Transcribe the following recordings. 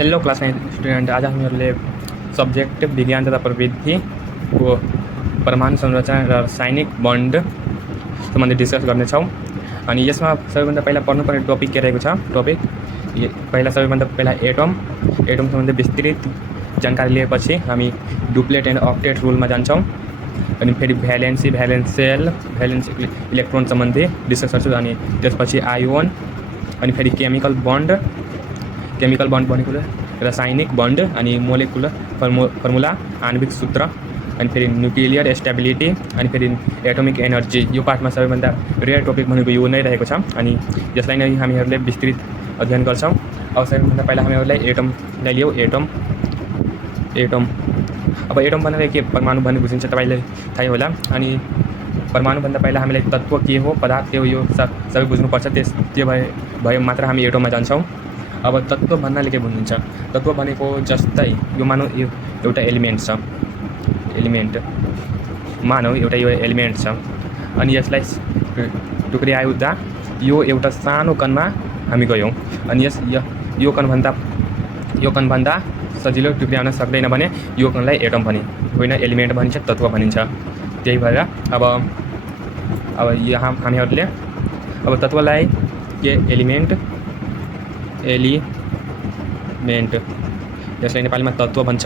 Hello class 9 student, आज हामीहरूले subject विज्ञान तथा प्रविधिको परमाणु संरचना र रासायनिक बन्ड सम्बन्धी डिस्कस गर्नेछौँ। अनि यसमा सबैभन्दा पहिला पढ्नुपर्ने टपिक के रहेको छ? सबैभन्दा पहिला एटम सम्बन्धी विस्तृत जानकारी लिएपछि हामी डुप्लेट एन्ड अक्टेट रुलमा जान्छौँ। अनि फेरि भ्यालेन्स इलेक्ट्रोन सम्बन्धी डिस्कस गर्छौँ। अनि त्यसपछि आयोन, अनि फेरि केमिकल बन्ड भनेको रासायनिक बन्ड, अनि मोलेकुलर फर्मुला आणविक सूत्र, अनि फेरि न्युक्लियर स्टेबिलिटी, अनि फेरि एटोमिक एनर्जी। यो पार्टमा सबैभन्दा रेयर टपिक भनेको यो नै रहेको छ। अनि यसलाई नै हामीहरूले विस्तृत अध्ययन गर्छौँ। अब सबैभन्दा पहिला हामीहरूलाई एटमलाई लियौँ। एटम अब एटम भनेर के परमाणु भन्ने बुझिन्छ तपाईँलाई थाहै होला। अनि परमाणुभन्दा पहिला हामीलाई तत्त्व के हो, पदार्थ के हो, यो सबै बुझ्नुपर्छ। त्यो भए मात्र हामी एटममा जान्छौँ। अब तत्त्व भन्नाले के बुझिन्छ? तत्त्व भनेको जस्तै यो मानौ एउटा एलिमेन्ट छ, यो एलिमेन्ट छ। अनि यसलाई टुक्र्याउँदा यो एउटा सानो कणमा हामी गयौँ। अनि यो कणभन्दा सजिलो टुक्र्याउन सक्दैन भने यो कणलाई एटम होइन एलिमेन्ट भनिन्छ, तत्त्व भनिन्छ। त्यही भएर अब यहाँ हामीहरूले अब तत्त्वलाई के एलिमेन्ट यसलाई नेपालीमा तत्त्व भन्छ।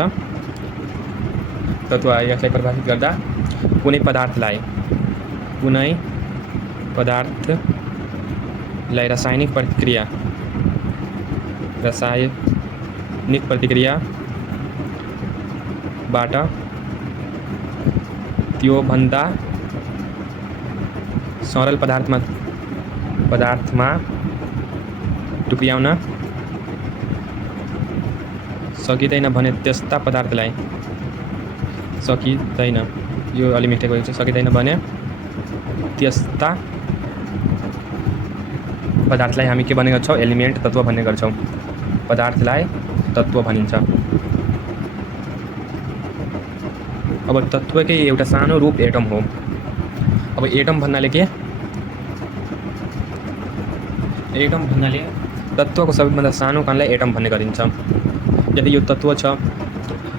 तत्त्व यसलाई परिभाषित गर्दा कुनै पदार्थलाई रासायनिक प्रतिक्रियाबाट त्योभन्दा सरल पदार्थमा टुक्र्याउन सकिँदैन भने त्यस्ता पदार्थलाई सकिँदैन भने त्यस्ता पदार्थलाई हामी के भन्ने गर्छौँ? एलिमेन्ट, तत्त्व भन्ने गर्छौँ। पदार्थलाई तत्त्व भनिन्छ। अब तत्त्वकै एउटा सानो रूप एटम हो। अब एटम भन्नाले के? एटम भन्नाले तत्त्वको सबैभन्दा सानो कणलाई एटम भन्ने गरिन्छ। यदि यो तत्त्व छ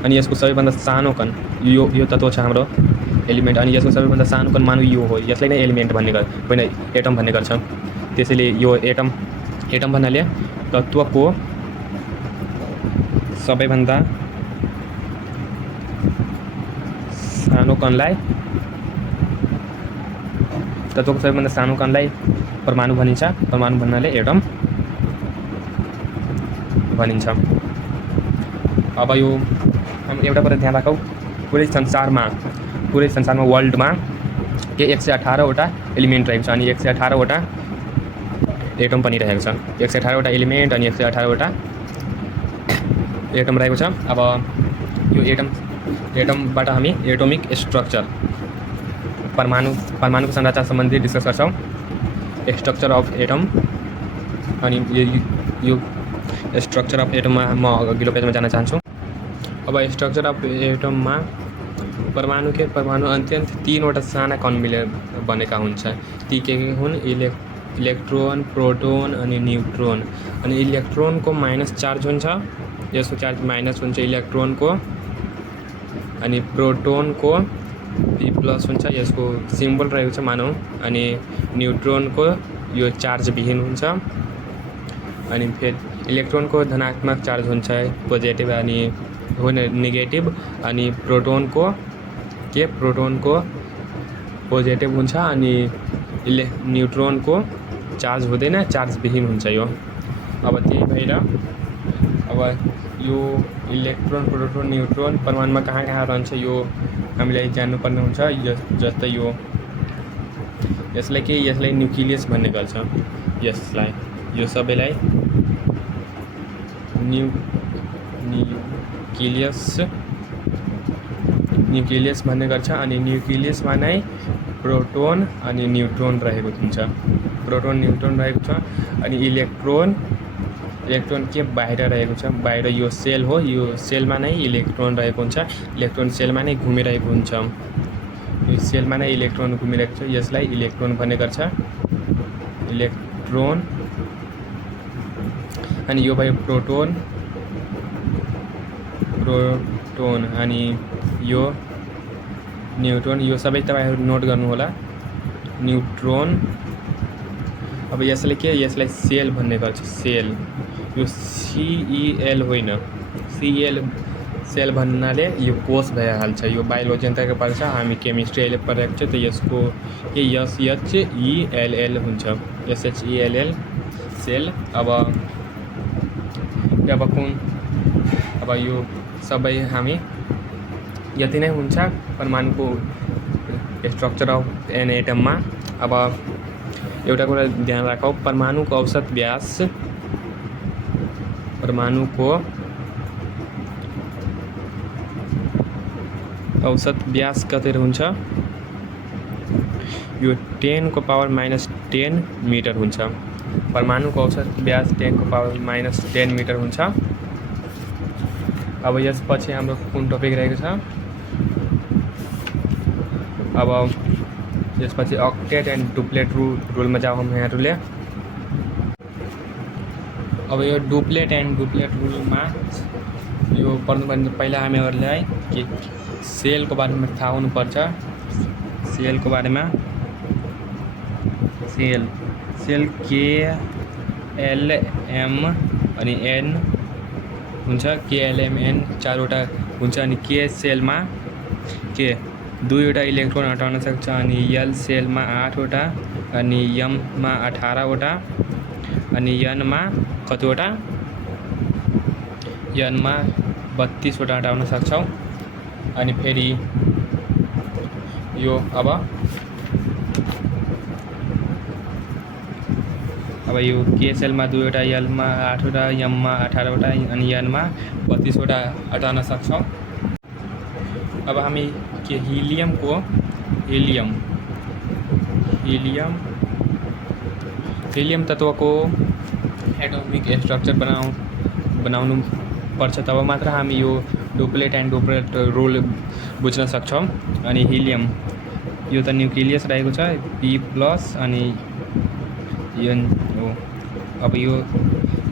अनि यसको सबैभन्दा सानो कण यो तत्त्व छ हाम्रो एलिमेन्ट, अनि यसको सबैभन्दा सानो कण मानौ यो हो, यसलाई नै एलिमेन्ट भन्ने होइन एटम भन्ने गर्छ। त्यसैले यो एटम भन्नाले तत्त्वको सबैभन्दा सानो कणलाई परमाणु भनिन्छ। परमाणु भन्नाले एटम भनिन्छ। अब यो हम एउटा कुरा ध्यान राखौँ, पुरै संसारमा वर्ल्डमा के 118वटा एलिमेन्ट रहेको छ अनि 118वटा एटम पनि रहेको छ। 118वटा एलिमेन्ट अनि 118वटा एटम रहेको छ। अब यो एटमबाट हामी एटोमिक स्ट्रक्चर परमाणुको संरचना सम्बन्धी डिस्कस गर्छौँ। स्ट्रक्चर अफ एटम, अनि यो स्ट्रक्चर अफ एटममा म अघिल्लो पेजमा जान चाहन्छु। अब स्ट्रक्चर अफ एटममा परमाणु अत्यन्त 3वटा साना कण मिलेर बनेका हुन्छ। ती के हुन्? इलेक्ट्रोन, प्रोटोन अनि न्युट्रोन। अनि इलेक्ट्रोनको माइनस चार्ज हुन्छ, यसको चार्ज माइनस हुन्छ इलेक्ट्रोनको, अनि प्रोटोनको पी प्लस हुन्छ, यसको सिम्बल रहेको छ मानौ। अनि न्युट्रोनको यो चार्ज विहीन हुन्छ। अनि फेरि इलेक्ट्रोनको धनात्मक चार्ज हुन्छ, पोजिटिभ अनि नेगेटिभ। अनि प्रोटोनको पोजिटिभ हुन्छ, अनि न्युट्रोनको चार्ज हुँदैन, चार्ज विहीन हुन्छ यो। अब त्यही भएर अब यो इलेक्ट्रोन, प्रोटोन, न्युट्रोन परमाणुमा कहाँ रहन्छ यो हामीलाई जान्नुपर्ने हुन्छ। जस्तै यसलाई न्युक्लियस भन्ने गर्छ। यो सबैलाई न्युक्लियस भन्ने गर्छ। अनि न्युक्लियसमा नै प्रोटोन अनि न्युट्रोन रहेको हुन्छ। अनि इलेक्ट्रोन के बाहिर रहेको छ, बाहिर यो सेल हो, यो सेलमा नै इलेक्ट्रोन रहेको हुन्छ। इलेक्ट्रोन सेलमा नै घुमिरहेको हुन्छ, यो सेलमा नै इलेक्ट्रोन घुमिरहेको छ। यसलाई इलेक्ट्रोन भन्ने गर्छ। इलेक्ट्रोन अनि यो भयो प्रोटोन प्रोटोन अनि यो न्यूट्रन, यो सबै तपाईहरु नोट गर्नु होला। न्यूट्रोन। अब यसलाई सेल भन्ने गर्छ, सेल। यो CEL होइन, CL सेल भन्नाले यो कोष भइहाल्छ। यो बायोलोजी अन्तर्गत पर्छ, हामी केमिस्ट्री अहिले पढेको छ, त यसको SHELL हुन्छ, SHELL सेल। अब यो सबै हामी यति नै हुन्छ परमाणुको स्ट्रक्चर अफ एन एटममा। अब एउटा कुरा ध्यान राखौ, परमाणुको औसत व्यास कति हुन्छ? यो 10⁻⁻10 मिटर हुन्छ। परमाणुको औसत व्यास 10⁻⁻10 मिटर हुन्छ। अब यसपछि हाम्रो कुन टपिक रहेको छ? अब यसपछि अक्टेट एन्ड डुप्लेट रुलमा जाउँ हामीहरूले। अब यो डुप्लेट एन्ड डुप्लेट रुलमा यो पढ्नुभन्दा पहिला हामीहरूलाई के सेलको बारेमा थाहा हुनुपर्छ। सेलको बारेमा सेल KLM अनि N हुन्छ। KLMN 4वटा हुन्छ अनि K सेलमा के 2वटा इलेक्ट्रोन हटाउन सक्छ अनि L सेलमा 8वटा अनि M मा 18वटा अनि N मा कतिवटा? N मा 32वटा हटाउन सक्छौँ। अनि फेरि यो अब यो K सेलमा 2वटा, L मा 8वटा, M मा 18वटा अनि N मा 32वटा हटाउन सक्छौँ। अब हामी के हिलियम तत्त्वको एटोमिक स्ट्रक्चर बनाउनु पर्छ, तब मात्र हामी यो डुप्लेट एन्ड डुप्लेट रुल बुझ्न सक्छौँ। अनि हिलियम यो त न्युक्लियस रहेको छ, P+ अनि N हो। अब यो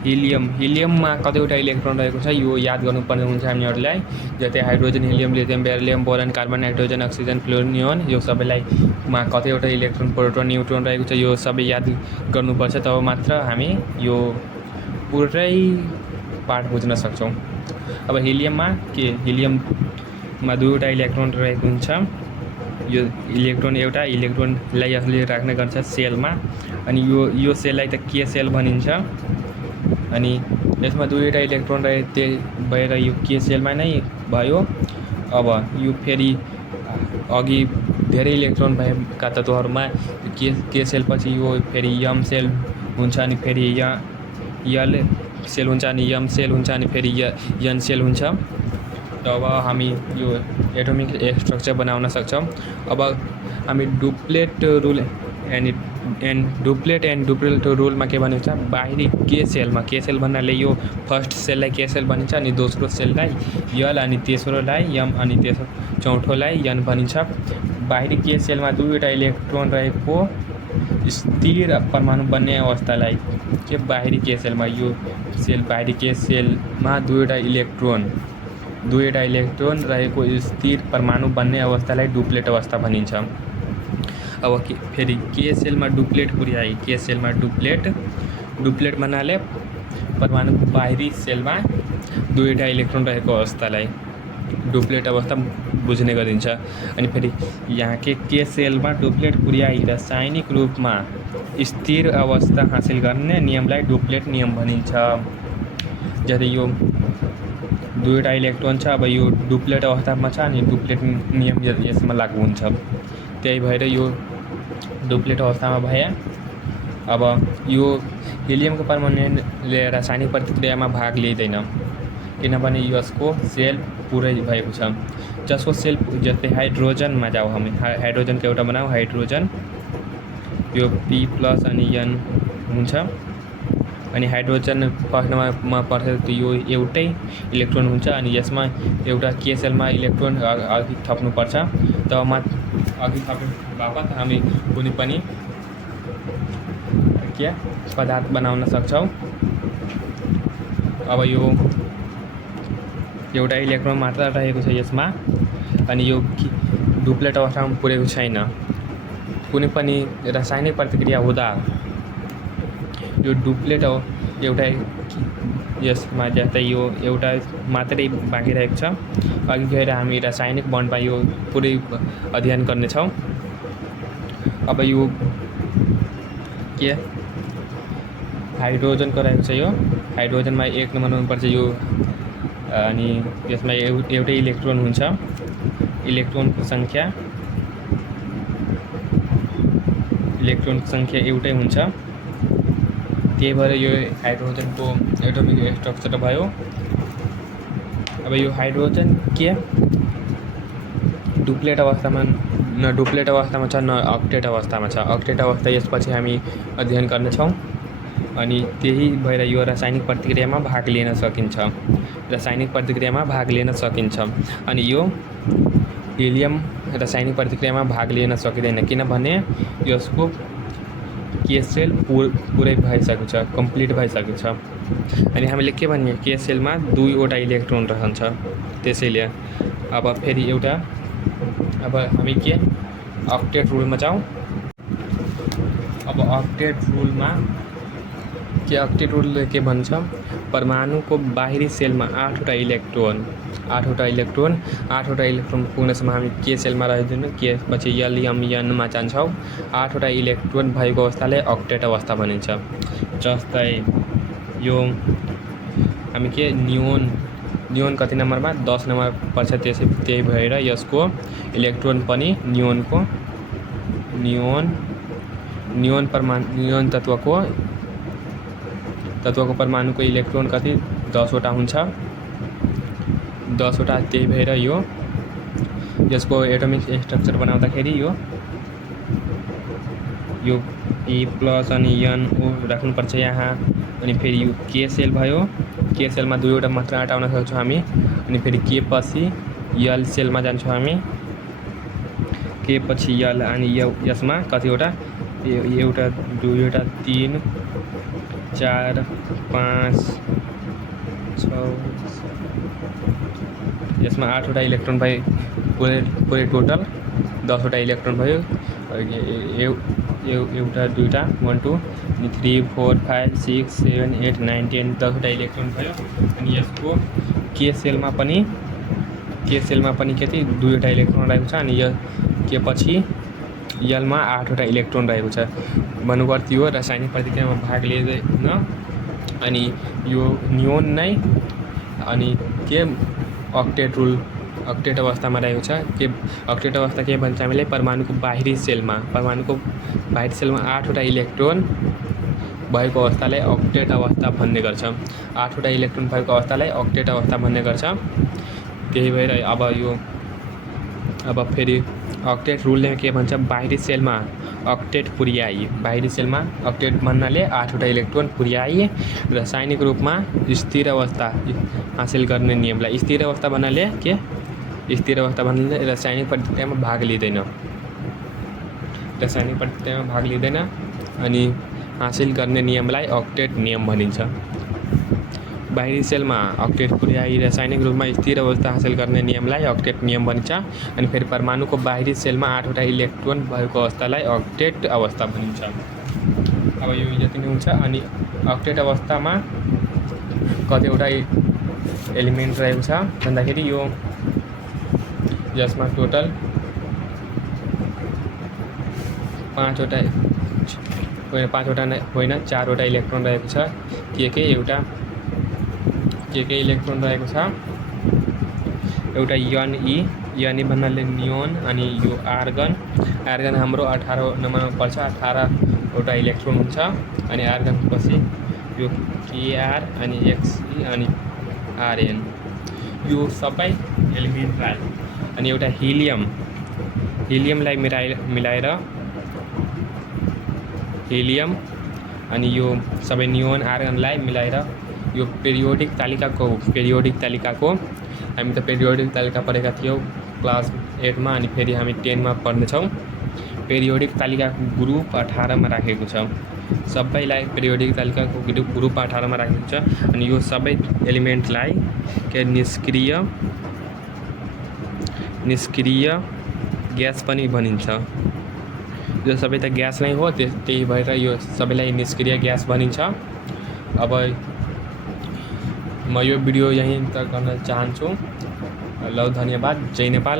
हिलियममा कतिवटा इलेक्ट्रोन रहेको छ यो याद गर्नुपर्ने हुन्छ हामीहरूलाई। जस्तै hydrogen, helium, lithium, beryllium, boron, carbon, nitrogen, oxygen, fluorine, neon, यो सबैलाई मा कतिवटा इलेक्ट्रोन, प्रोटोन, न्युट्रोन रहेको छ यो सबै याद गर्नुपर्छ, तब मात्र हामी यो पुरै पाठ बुझ्न सक्छौँ। अब हिलियममा 2वटा इलेक्ट्रोन रहेको हुन्छ। यो एउटा इलेक्ट्रोनलाई यसले राख्ने गर्छ सेलमा अनि यो सेललाई त K सेल भनिन्छ। अनि यसमा 2वटा इलेक्ट्रोन रहे, त्यही भएर यो K सेलमा नै भयो। अब यो फेरि अघि धेरै इलेक्ट्रोन भएका तत्त्वहरूमा K सेलपछि यो फेरि M सेल हुन्छ अनि फेरि L सेल हुन्छ अनि M सेल हुन्छ अनि फेरि N सेल हुन्छ। तब हामी यो एटोमिक स्ट्रक्चर बनाउन सक्छौँ। अब हामी डुप्लेट एन्ड डुप्लेट रुलमा के भनिन्छ? बाहिरी K सेल भन्नाले यो फर्स्ट सेललाई K सेल भनिन्छ अनि दोस्रो सेललाई L अनि तेस्रोलाई M अनि चौथोलाई N भनिन्छ। बाहिरी K सेलमा 2वटा इलेक्ट्रोन रहेको स्थिर परमाणु बन्ने अवस्थालाई के बाहिरी K सेलमा यो बाहिरी K सेलमा 2वटा इलेक्ट्रोन रहेको स्थिर परमाणु बन्ने अवस्थालाई डुप्लेट अवस्था भनिन्छ। अब फेरि K सेलमा डुप्लेट पुर्याए, K सेलमा डुप्लेट भन्नाले परमाणुको बाहिरी सेलमा 2वटा इलेक्ट्रोन रहेको अवस्थालाई डुप्लेट अवस्था बुझ्ने गरिन्छ। अनि फेरि यहाँ K सेलमा डुप्लेट पुर्याई रासायनिक रूपमा स्थिर अवस्था हासिल गर्ने नियमलाई डुप्लेट नियम भनिन्छ। जस्तै यो 2वटा इलेक्ट्रोन छ, अब यो डुप्लेट अवस्थामा छ अनि डुप्लेट नियम यसमा लागू हुन्छ। त्यही भएर यो डुप्लेट अवस्थामा भए। अब यो हिलियमको परमाणुले रासायनिक प्रतिक्रियामा भाग लिँदैन किनभने यसको सेल पुरै भएको छ। जसको सेल जस्तै हाइड्रोजनमा जाउँ हामी, हाइड्रोजनको एउटा बनाऊ। हाइड्रोजन यो P+ अनि N हुन्छ अनि हाइड्रोजन फर्स्ट नम्बरमा पर्छ त यो एउटै इलेक्ट्रोन हुन्छ अनि यसमा एउटा K सेलमा इलेक्ट्रोन अघि थप्नुपर्छ, तब अघि थप्नु बापत हामी कुनै पनि पदार्थ बनाउन सक्छौँ। अब यो एउटा इलेक्ट्रोन मात्र रहेको छ यसमा अनि यो डुप्लेट अवस्थामा पुगेको छैन। कुनै पनि रासायनिक प्रतिक्रिया हुँदा यो डुप्लेट एउटै यसमा जस्तै यो एउटा मात्रै बाँकी रहेको छ। अघि गएर हामी रासायनिक बन्डमा यो पुरै अध्ययन गर्नेछौँ। अब यो के हाइड्रोजनको रहेको छ, यो हाइड्रोजनमा 1 नम्बरमा हुनुपर्छ यो अनि यसमा एउटै इलेक्ट्रोन हुन्छ। इलेक्ट्रोनको सङ्ख्या एउटै हुन्छ, त्यही भएर यो हाइड्रोजनको एटोमिक स्ट्रक्चर भयो। अब यो हाइड्रोजन के डुप्लेट अवस्थामा न डुप्लेट अवस्थामा छ न अक्टेट अवस्थामा छ। अक्टेट अवस्था यसपछि हामी अध्ययन गर्नेछौँ अनि त्यही भएर यो रासायनिक प्रतिक्रियामा भाग लिन सकिन्छ। अनि यो हिलियम रासायनिक प्रतिक्रियामा भाग लिन सकिँदैन किनभने यसको के सेल पुरै भइसकेको छ, कम्प्लिट भइसकेको छ। अनि हामीले के भन्ने के सेलमा 2वटा इलेक्ट्रोन रहन्छ, त्यसैले अब फेरि अब हामी के अक्टेट रुलमा जाउँ। अब अक्टेट रुलले के भन्छ, परमाणुको बाहिरी सेलमा 8वटा इलेक्ट्रोन पुग्नेसम्म हामी के सेलमा रहिदिनु, के पछि एनमा जान्छौँ। 8वटा इलेक्ट्रोन भएको अवस्थालाई अक्टेट अवस्था भनिन्छ। जस्तै यो हामी के नियोन कति नम्बरमा 10 नम्बर पर्छ, त्यही भएर यसको इलेक्ट्रोन पनि नियोन तत्त्वको परमाणुको इलेक्ट्रोन कति 10वटा हुन्छ, 10वटा। त्यही भएर यसको एटोमिक स्ट्रक्चर बनाउँदाखेरि यो E+ अनि NO राख्नुपर्छ यहाँ। अनि फेरि यो के सेल भयो, के सेलमा 2वटा मात्र हटाउन सक्छौँ हामी। अनि फेरि के पछि यल सेलमा जान्छौँ हामी, के पछि यल अनि यसमा कतिवटा 1 2 3 4 5 6 यसमा 8वटा इलेक्ट्रोन भयो, पुरै टोटल 10वटा इलेक्ट्रोन भयो। एउटा 2टा 1 2 3 4 5 6 7 8 9 10 10वटा इलेक्ट्रोन भयो। अनि यसको के सेलमा पनि कति 2वटा इलेक्ट्रोन रहेको छ। अनि यो के पछि यलमा 8वटा इलेक्ट्रोन रहेको छ। भन्नुपर्छ यो रासायनिक प्रतिक्रियामा भाग लिँदैन अनि यो नियोन नै अनि के अक्टेट अवस्थामा रहेको छ। के अक्टेट अवस्था के भन्छ हामीले, परमाणुको बाहिरी सेलमा 8वटा इलेक्ट्रोन भएको अवस्थालाई अक्टेट अवस्था भन्ने गर्छ। 8वटा इलेक्ट्रोन भएको अवस्थालाई अक्टेट अवस्था भन्ने गर्छ। त्यही भएर अब फेरि अक्टेट रुलले के भन्छ, बाहिरी सेलमा अक्टेट भन्नाले 8वटा इलेक्ट्रोन पुर्याई रासायनिक रूपमा स्थिर अवस्था हासिल गर्ने नियमलाई स्थिर अवस्था भन्नाले रासायनिक प्रतिक्रियामा भाग लिँदैन अनि हासिल गर्ने नियमलाई अक्टेट नियम भनिन्छ। बाहिरी सेलमा अक्टेट पुर्याई रासायनिक रूपमा स्थिर अवस्था हासिल गर्ने नियमलाई अक्टेट नियम भनिन्छ। अनि फेरि परमाणुको बाहिरी सेलमा 8वटा इलेक्ट्रोन भएको अवस्थालाई अक्टेट अवस्था भनिन्छ। अब यो यति नै हुन्छ। अनि अक्टेट अवस्थामा कतिवटा एलिमेन्ट रहेको छ भन्दाखेरि यसमा टोटल 5वटा होइन 4वटा इलेक्ट्रोन रहेको छ। के इलेक्ट्रोन रहेको छ, एउटा Ne भन्नाले नियोन। अनि यो आर्गन हाम्रो 18 नम्बरमा पर्छ, 18वटा इलेक्ट्रोन हुन्छ। अनि आर्गन पछि यो Kr अनि Xe अनि Rn यो सबै एलिमेन्ट आयो। अनि एउटा हिलियमलाई मिलाएर हिलियम अनि यो सबै नियोन आर्गनलाई मिलाएर यो पेरियोडिक तालिकाको हामी त पेरियोडिक तालिका पढेका थियौँ क्लास 8मा। अनि फेरि हामी 10मा पढ्नेछौँ। पेरियोडिक तालिकाको ग्रुप 18मा राखेको छ। सबैलाई पिरियोडिक तालिकाको ग्रुप 18 मा राखिन्छ अनि यो सबै एलिमेन्टलाई के निष्क्रिय ग्यास पनि भनिन्छ। यो सबै त ग्यास नै हो, त्यही भएर यो सबैलाई निष्क्रिय ग्यास भनिन्छ। अब म यो भिडियो यहीँ तक गर्न चाहन्छु। ल धन्यवाद। जय नेपाल।